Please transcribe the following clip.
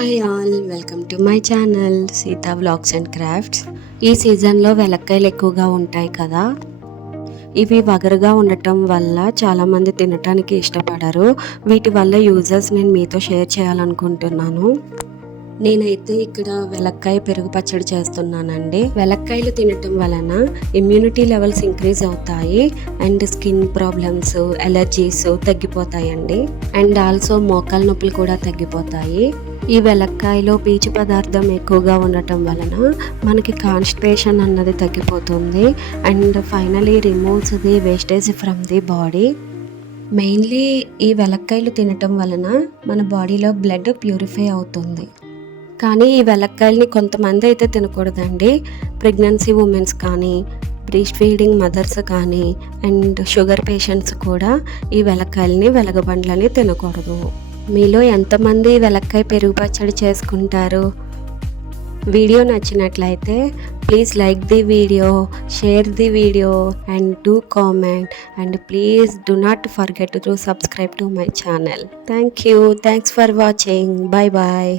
Hi all, welcome to my channel Sita vlogs and crafts. ఈ సీజన్లో వెలక్కాయలు ఎక్కువగా ఉంటాయి కదా. ఇవి వగరుగా ఉండటం వల్ల చాలామంది తినటానికి ఇష్టపడరు. వీటి వల్ల యూజెస్ నేను మీతో షేర్ చేయాలనుకుంటున్నాను. నేనైతే ఇక్కడ వెలక్కాయ పెరుగు పచ్చడి చేస్తున్నానండి. వెలక్కాయలు తినటం వలన ఇమ్యూనిటీ లెవెల్స్ ఇంక్రీజ్ అవుతాయి అండ్ స్కిన్ ప్రాబ్లమ్స్, ఎలర్జీస్ తగ్గిపోతాయండి. అండ్ ఆల్సో మోకాల నొప్పులు కూడా తగ్గిపోతాయి. ఈ వెలక్కాయలో పీచు పదార్థం ఎక్కువగా ఉండటం వలన మనకి కాన్స్టిపేషన్ అన్నది తగ్గిపోతుంది and finally removes the wastage from the body. Mainly ఈ వెలక్కాయలు తినటం వలన మన బాడీలో బ్లడ్ ప్యూరిఫై అవుతుంది. కానీ ఈ వెలక్కాయలని కొంతమంది అయితే తినకూడదండి. ప్రెగ్నెన్సీ ఉమెన్స్ కానీ, బ్రెస్ట్ ఫీడింగ్ మదర్స్ కానీ అండ్ షుగర్ పేషెంట్స్ కూడా ఈ వెలక్కాయలని, వెలగబండ్లని తినకూడదు. మీలో ఎంతమంది వెలక్కాయ పెరుగు పచ్చడి చేసుకుంటారు? వీడియో నచ్చినట్లయితే please like the video, share the video and do comment and please do not forget to subscribe to my channel. Thank you. Thanks for watching. Bye bye.